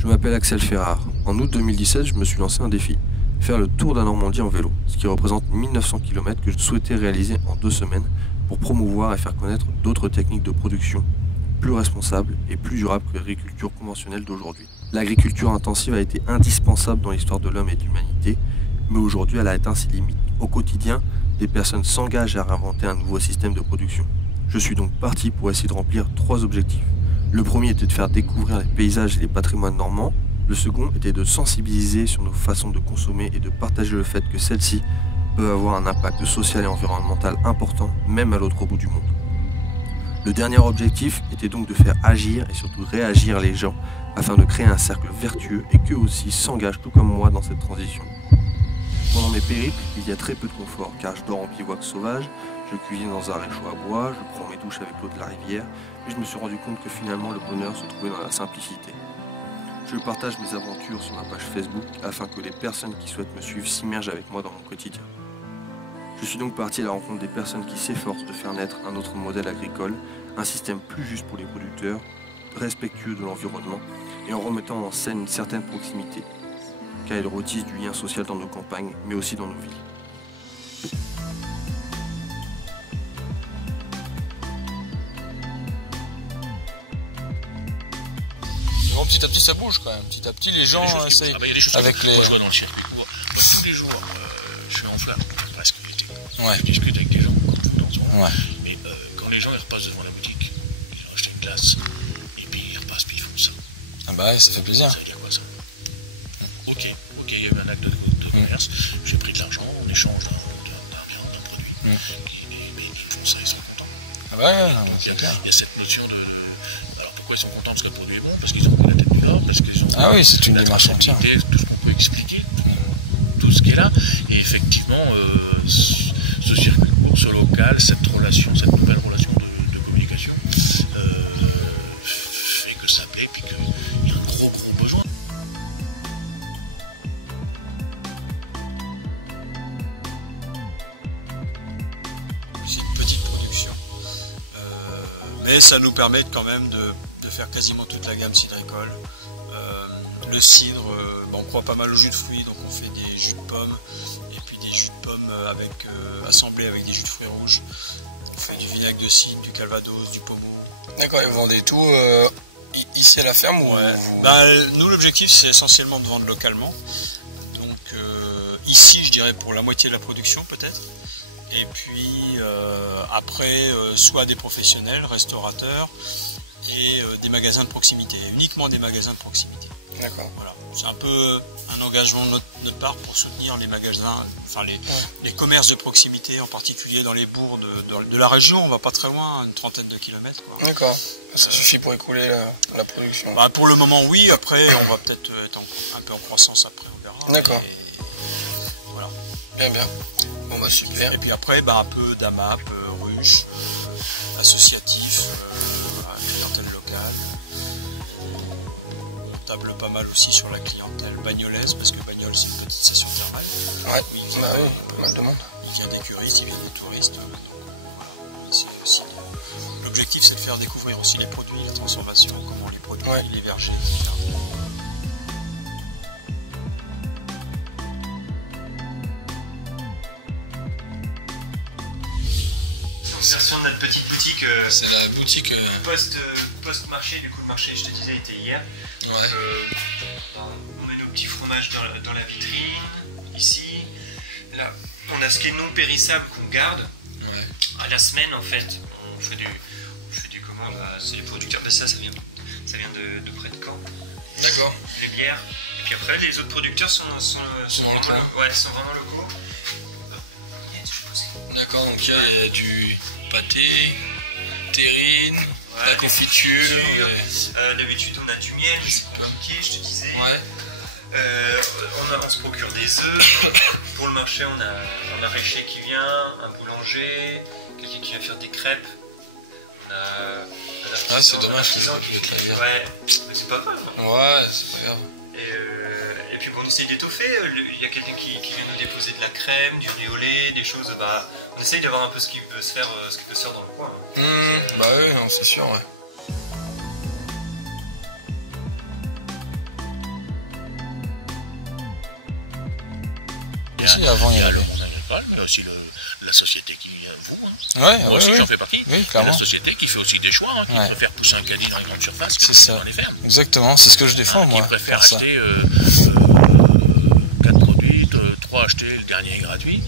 Je m'appelle Axel Ferrard. En août 2017, je me suis lancé un défi, faire le tour de la Normandie en vélo, ce qui représente 1900 km que je souhaitais réaliser en 2 semaines pour promouvoir et faire connaître d'autres techniques de production plus responsables et plus durables que l'agriculture conventionnelle d'aujourd'hui. L'agriculture intensive a été indispensable dans l'histoire de l'homme et de l'humanité, mais aujourd'hui elle a atteint ses limites. Au quotidien, des personnes s'engagent à réinventer un nouveau système de production. Je suis donc parti pour essayer de remplir 3 objectifs. Le premier était de faire découvrir les paysages et les patrimoines normands. Le second était de sensibiliser sur nos façons de consommer et de partager le fait que celles-ci peuvent avoir un impact social et environnemental important, même à l'autre bout du monde. Le dernier objectif était donc de faire agir et surtout réagir les gens afin de créer un cercle vertueux et qu'eux aussi s'engagent tout comme moi dans cette transition. Pendant mes périples, il y a très peu de confort car je dors en bivouac sauvage, je cuisine dans un réchaud à bois, je prends mes douches avec l'eau de la rivière, mais je me suis rendu compte que finalement le bonheur se trouvait dans la simplicité. Je partage mes aventures sur ma page Facebook afin que les personnes qui souhaitent me suivre s'immergent avec moi dans mon quotidien. Je suis donc parti à la rencontre des personnes qui s'efforcent de faire naître un autre modèle agricole, un système plus juste pour les producteurs, respectueux de l'environnement et en remettant en scène une certaine proximité, car il retisse du lien social dans nos campagnes, mais aussi dans nos villes. Bon, petit à petit ça bouge quand même, petit à petit les gens essayent avec les... Moi je vois dans le circuit court, tous les jours je suis en flamme, presque l'été. Ouais. Je discute avec des gens comme tout dans ce moment. Ouais. Mais quand les gens ils repassent devant la boutique, ils ont acheté une glace, et puis ils repassent puis ils font ça. Ah bah ouais, ça fait plaisir. Ça veut dire quoi ça? Ok, il y a eu un acte de commerce, j'ai pris de l'argent en échange d'un produit. Mais ils font ça, ils sont contents. Ah bah ouais, c'est clair. Il y a cette notion de... Alors pourquoi ils sont contents? Parce que le produit est bon, parce qu'ils ont pris la tête du nord, parce qu'ils ont... Ah oui, c'est une démarche entière. Tout ce qu'on peut expliquer, tout ce qui est là. Et effectivement, ce circuit court, ce local, cette relation, cette nouvelle relation de communication fait que ça plaît, puis qu'il y a un gros besoin. C'est une petite production, mais ça nous permet quand même de faire quasiment toute la gamme cidricole. Le cidre, on croit pas mal au jus de fruits, donc on fait des jus de pommes et puis des jus de pommes assemblés avec des jus de fruits rouges. On fait du vinaigre de cidre, du calvados, du pommeau. D'accord, et vous vendez tout ici à la ferme ou Ouais. vous... Nous l'objectif c'est essentiellement de vendre localement. Donc ici je dirais pour la moitié de la production peut-être. Et puis après soit des professionnels, restaurateurs et des magasins de proximité, uniquement des magasins de proximité. D'accord. Voilà. C'est un peu un engagement de notre part pour soutenir les magasins, enfin les commerces de proximité, en particulier dans les bourgs de la région. On va pas très loin, une trentaine de kilomètres. D'accord, ça suffit pour écouler la production. Bah, pour le moment oui, après on va peut-être être un peu en croissance après, on verra. D'accord. Voilà. Bien. Bon bah super. Et puis après un peu d'AMAP, ruche, associatif, clientèle locale. On table pas mal aussi sur la clientèle bagnolaise, parce que Bagnoles c'est une petite station thermale. Ouais, Oui, pas mal de monde. Il vient des curistes, il vient des touristes. Donc, voilà. Aussi, l'objectif c'est de faire découvrir aussi les produits, la transformation, comment les produits, les vergers, etc. Version de notre petite boutique C'est la boutique... post-marché, du coup le marché je te disais était hier. Ouais. Donc, on met nos petits fromages dans la vitrine, ici. Là, on a ce qui est non périssable qu'on garde. Ouais. À la semaine en fait, on fait du commande, c'est les producteurs de ça vient de près de Caen. D'accord. Les bières. Et puis après les autres producteurs sont vraiment locaux. D'accord, donc il y a du pâté, terrine, la confiture. D'habitude on a du miel, mais c'est compliqué, je te disais. Ouais. On se procure des œufs. Pour le marché, on a un maraîcher qui vient, un boulanger, quelqu'un qui vient faire des crêpes. C'est dommage que je puisse être là hier. Ouais, mais c'est pas grave. Ouais, c'est pas grave. Et puis bon, on essaye d'étoffer. Il y a quelqu'un qui vient nous déposer de la crème, du riz au lait, des choses. On essaye d'avoir un peu ce qui peut se faire dans le coin. Bah oui, non, c'est sûr, ouais. Si, avant, il y a avait. le monde agricole, mais aussi la société qui... Vous, hein. Ouais, Moi aussi, j'en fais partie. Oui, Et clairement. la société qui fait aussi des choix, hein, qui préfère pousser un caddie dans les grandes surfaces que C'est ça. dans les fermes. Exactement, c'est ce que je défends, moi. Qui préfère faire ça. acheter 4 produits, 3 achetés, le dernier est gratuit.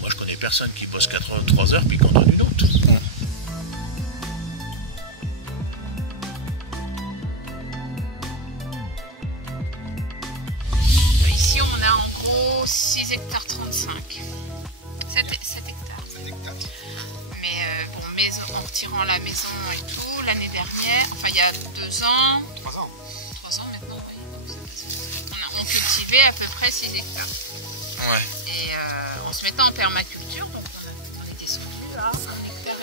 Moi, je connais personne qui bosse 3 heures puis qui en donne une autre. Ici, on a en gros 6 hectares 35. 7 hectares. Mais bon, en retirant la maison et tout, l'année dernière, enfin il y a 2 ans, 3 ans maintenant, oui, donc ça passe vite. On cultivait à peu près 6 hectares. Ouais. Et en se mettant en permaculture, donc on est descendu à 1,5 hectare.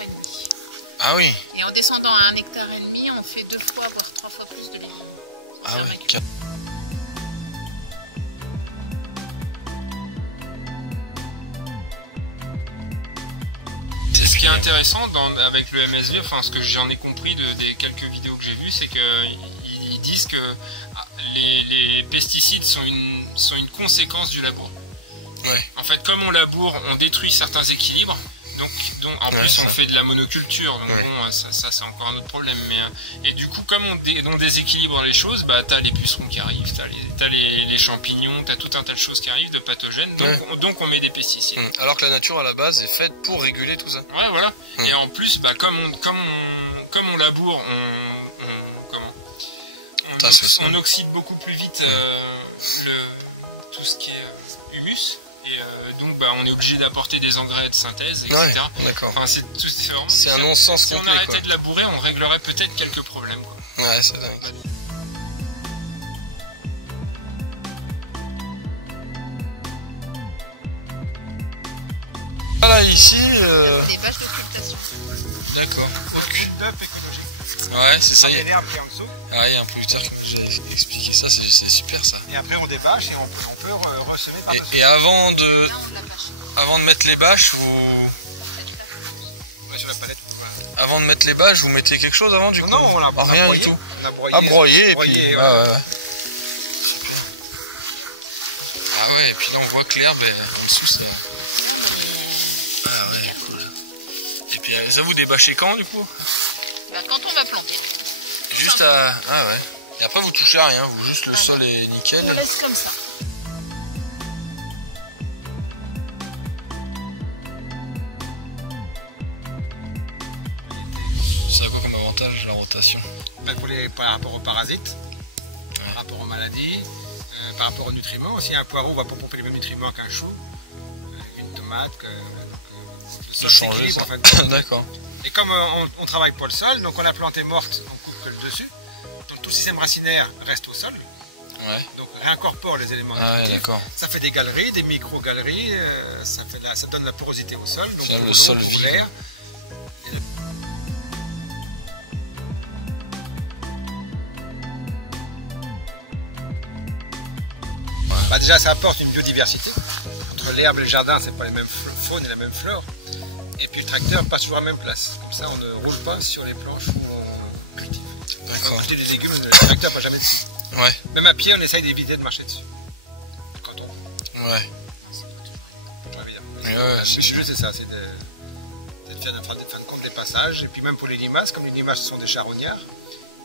Ah oui. Et en descendant à 1,5 hectare, on fait 2 fois, voire 3 fois plus de légumes. Ah oui. Ce qui est intéressant avec le MSV, enfin ce que j'en ai compris des quelques vidéos que j'ai vues, c'est qu'ils disent que les pesticides sont une conséquence du labour. Ouais. En fait, comme on laboure, on détruit certains équilibres. Donc en plus on fait de la monoculture, donc bon, ça c'est encore un autre problème. Mais, et du coup, comme on déséquilibre les choses, bah t'as les pucerons qui arrivent, t'as les champignons, t'as tout un tas de choses qui arrivent, de pathogènes, donc on met des pesticides. Alors que la nature à la base est faite pour réguler tout ça. Ouais, voilà. Et en plus, bah, comme on laboure, on oxyde beaucoup plus vite tout ce qui est humus. Et donc bah, on est obligé d'apporter des engrais de synthèse, etc. Ouais, d'accord. Enfin, c'est un non-sens complet. Si on arrêtait de labourer, on réglerait peut-être quelques problèmes, quoi. Ouais, c'est dingue. Voilà, ici... Des vaches de plantation. D'accord. Build-up écologique. Ouais, c'est ça. Il y a l'herbe qui est en dessous. Ah, il y a un producteur qui m'a déjà expliqué ça, c'est super ça. Et après on débâche et on peut ressemer par-dessus. Et avant de mettre les bâches, Ouais, sur la palette. Voilà. avant de mettre les bâches, vous mettez quelque chose avant du coup? Non, on a rien broyé, du tout. On a broyé. Ah, broyer et broyé, puis... ouais. Ouais. Ah ouais, et puis là on voit que l'herbe en dessous ça... Ah ouais, cool. Et puis ça vous débâchez quand du coup? Bah, quand on va planter. Juste à... Ah ouais. Et après vous touchez à rien, vous juste le sol est nickel. On laisse comme ça. Ça a quoi comme avantage la rotation? Par rapport aux parasites, par rapport aux maladies, par rapport aux nutriments. Aussi un poireau va pas pomper les mêmes nutriments qu'un chou, une tomate, le sol changer ça. En fait. D'accord. Et comme on travaille pas le sol, donc on a planté morte, on coupe que le dessus. Donc tout le système racinaire reste au sol. Ouais. Donc réincorpore les éléments ouais, d'accord. Ça fait des galeries, des micro-galeries, ça donne la porosité au sol. Donc le sol pour vide. l'air. Bah déjà ça apporte une biodiversité. Entre l'herbe et le jardin, c'est pas les mêmes faunes et la même flore. Et puis le tracteur passe toujours à la même place. Comme ça on ne roule pas sur les planches où on cultive. Quand on cultive des légumes, le tracteur ne passe jamais dessus. Ouais. Même à pied, on essaye d'éviter de marcher dessus. Quand on... Ouais. Ouais, c'est ça, c'est de faire de fin de compte des passages. Et puis même pour les limaces, comme les limaces sont des charognards,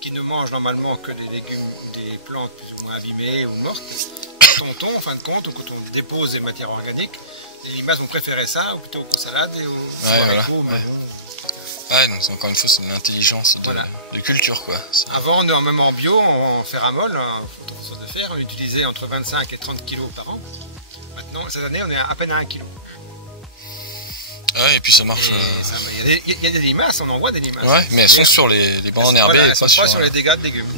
qui ne mangent normalement que des légumes, des plantes plus ou moins abîmées ou mortes, quand on tombe, en fin de compte, ou quand on dépose des matières organiques, les limaces vont préférer ça plutôt qu'aux salades et aux haricots. Ouais, donc encore une fois, c'est une intelligence de culture, quoi. Avant, même en bio, en ferramol, en façon de fer, on utilisait entre 25 et 30 kg par an. Maintenant, cette année, on est à peine à 1 kg. Ouais, et puis ça marche. Il y a des limaces, on en voit des limaces. Ouais, mais elles sont sur les bancs enherbés et pas sur les dégâts de légumes.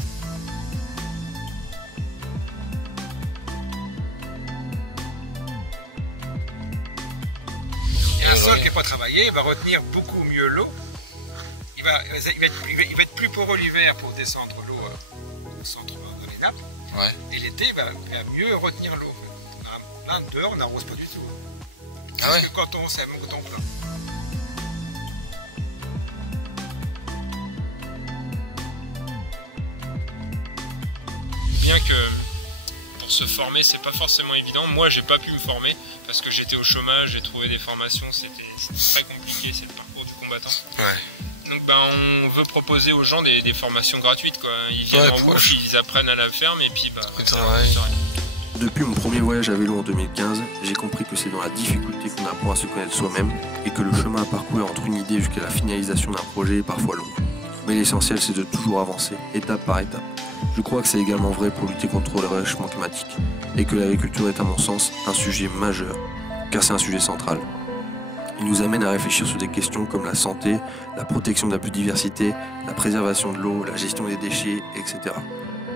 Et un sol qui n'est pas travaillé, il va retenir beaucoup mieux l'eau. Il va être plus poreux l'hiver pour descendre l'eau au centre de les nappes. Ouais. Et l'été, il va mieux retenir l'eau. Là, dehors, on n'arrose pas du tout. Ah ouais. Parce que quand on sème, quand on plante. Bien que pour se former, c'est pas forcément évident. Moi, j'ai pas pu me former parce parce que j'étais au chômage, j'ai trouvé des formations, c'était très compliqué, c'est le parcours du combattant. Ouais. Donc on veut proposer aux gens des formations gratuites, quoi. Ils viennent en bouffe, ils apprennent à la ferme et puis Depuis mon premier voyage à vélo en 2015, j'ai compris que c'est dans la difficulté qu'on apprend à se connaître soi-même et que le chemin à parcourir entre une idée jusqu'à la finalisation d'un projet est parfois long. Mais l'essentiel, c'est de toujours avancer, étape par étape. Je crois que c'est également vrai pour lutter contre le réchauffement climatique et que l'agriculture est à mon sens un sujet majeur, car c'est un sujet central. Il nous amène à réfléchir sur des questions comme la santé, la protection de la biodiversité, la préservation de l'eau, la gestion des déchets, etc.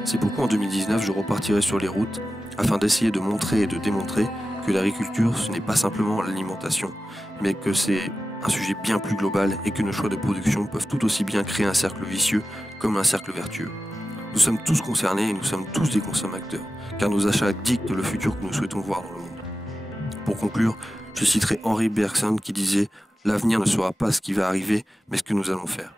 C'est pourquoi en 2019, je repartirai sur les routes afin d'essayer de montrer et de démontrer que l'agriculture, ce n'est pas simplement l'alimentation, mais que c'est un sujet bien plus global et que nos choix de production peuvent tout aussi bien créer un cercle vicieux comme un cercle vertueux. Nous sommes tous concernés et nous sommes tous des consommateurs, car nos achats dictent le futur que nous souhaitons voir dans le monde. Pour conclure, je citerai Henri Bergson qui disait « L'avenir ne sera pas ce qui va arriver, mais ce que nous allons faire ».